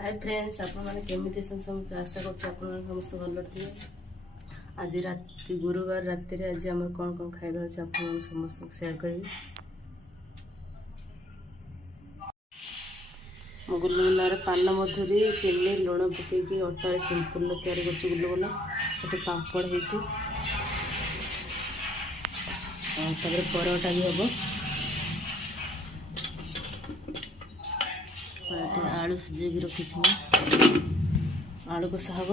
Hi friends आपण मैंने केमी समस्त आशा कर समस्त भल थे। आज राति गुरुवार राति आज आम कौन कौन खाଇବା अच्छे आप समस्त सेयार करी। गुलगुलार पान मधुरी चीनी लुण पकईकि अटार सिंपल तैयारी कर गुलगुला गोटे पापड़ हो परोटा भी हम आलू सिझे रखी आलू कषा हम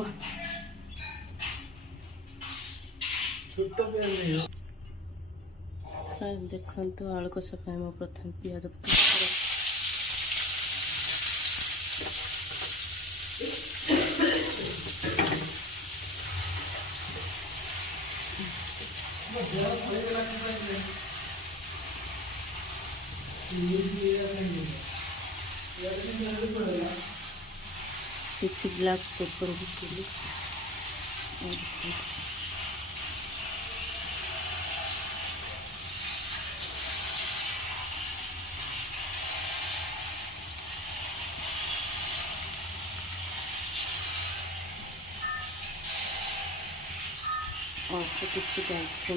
देखो आलू कषा प्रथम पियाज किसी ग्लास पेपर भी और किसी डालते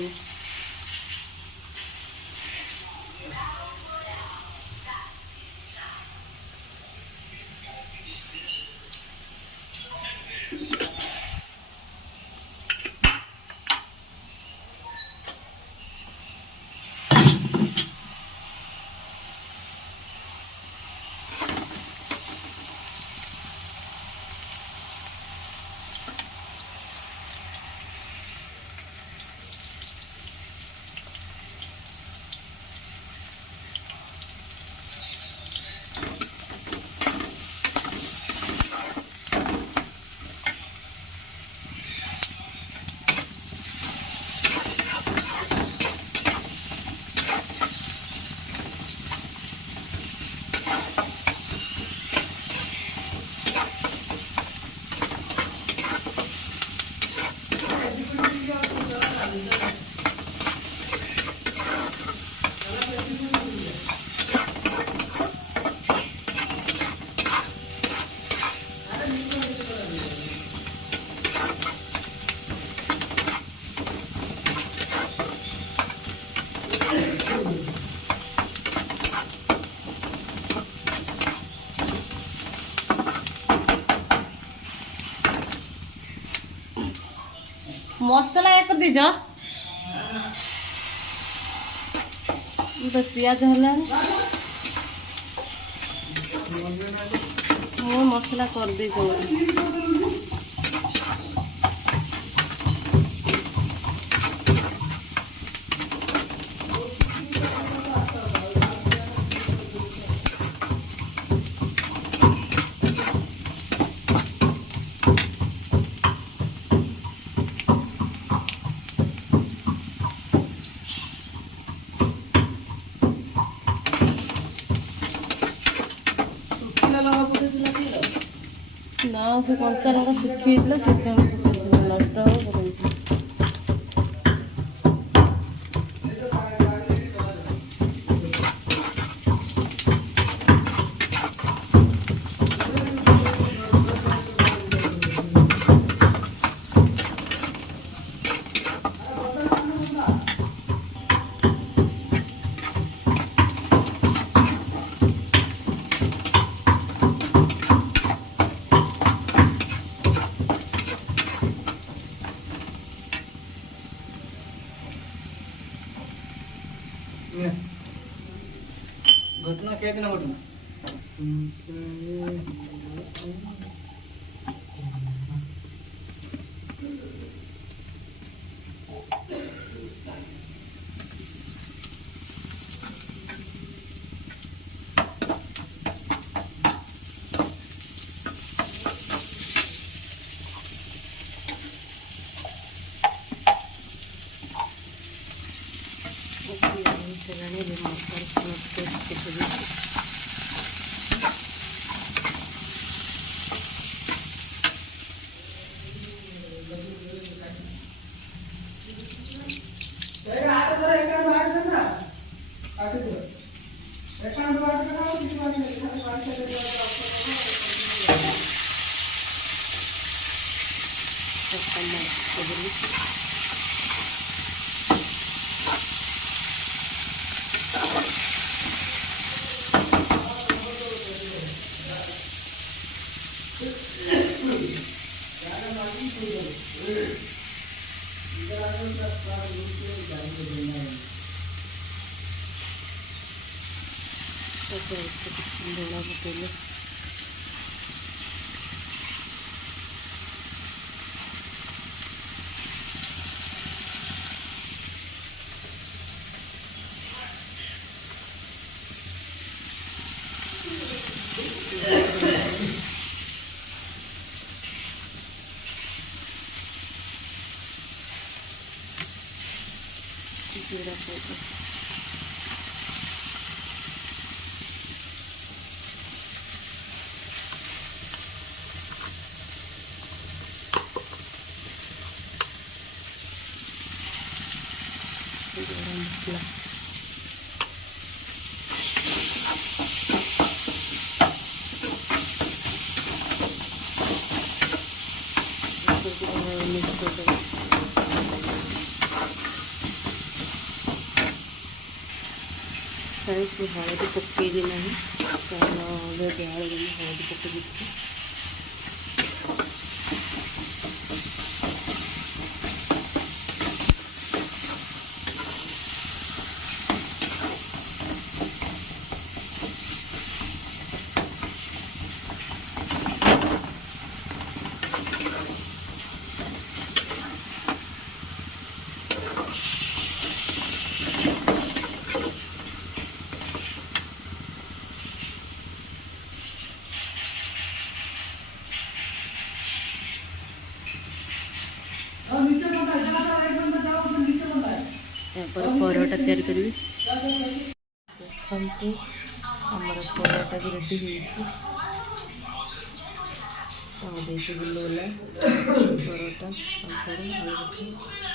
मसला एक कर दीज तो पियाज है मसला कर दी ना से कंचा लगा सुखी से नष्ट हो घटना क्या दिन घटना ଲୁଣ ପକେଇଲେ ଜିରା ପାଉଡ଼ର ଗରମ ମସଲା ମିକ୍ସ କରିଦେବା। ମୁଁ ହଳଦୀ ପକେଇଲି ନାହିଁ କାରଣ ଅଲରେଡ଼ି ଆଳୁରେ ମୁଁ ହଳଦୀ ପକେଇ ଦେଇଥିଲି। ତାପରେ ପରଟା ତିଆରି କରିବି। ଦେଖନ୍ତୁ ଆମର ପରଟା ବି ରେଡ଼ି ହେଇଛି। ତାକୁ ଦେଇଛି ଗୁଲଗୁଲା ପରଟା ପାମ୍ପଡ଼ ଆଳୁ କଷା।